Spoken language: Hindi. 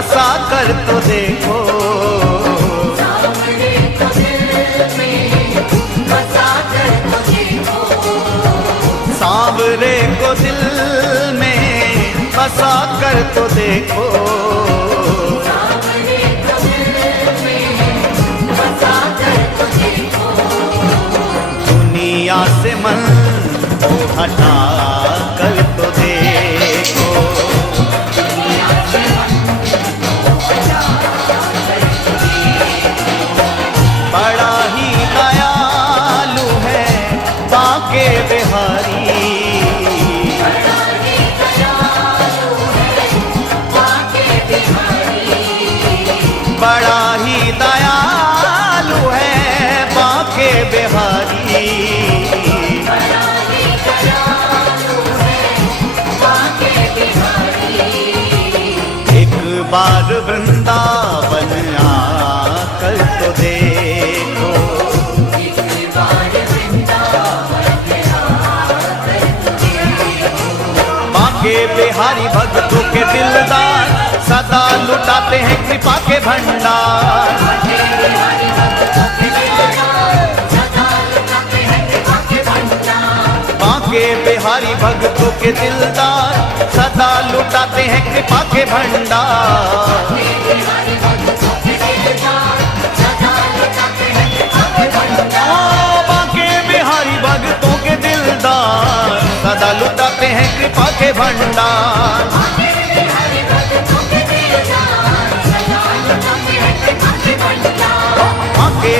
बसा कर तो देखो, सांवरे को दिल में बसा कर तो देखो, सांवरे को दिल में बसा कर तो देखो, सांवरे को दिल में बसा कर तो देखो, दुनिया से मन को हटा कर तो देखो, बड़ा ही दयालु है बांके बिहारी, बड़ा ही दयालु है बांके बिहारी, बड़ा ही दयालु है बांके बिहारी, बड़ा ही दयालु है बांके बिहारी, एक बार वृंदावन आकर तो देखो, एक बार वृंदावन आकर तो देखो, बांके बिहारी भक्तों के दिलदार सदा लुटाते हैं कृपा के भंडार, बांके बिहारी भक्तों के दिलदार सदा लुटाते हैं कृपा के भंडार, बांके बिहारी भक्तों के दिलदार सदा लुटाते हैं कृपा के भंडार।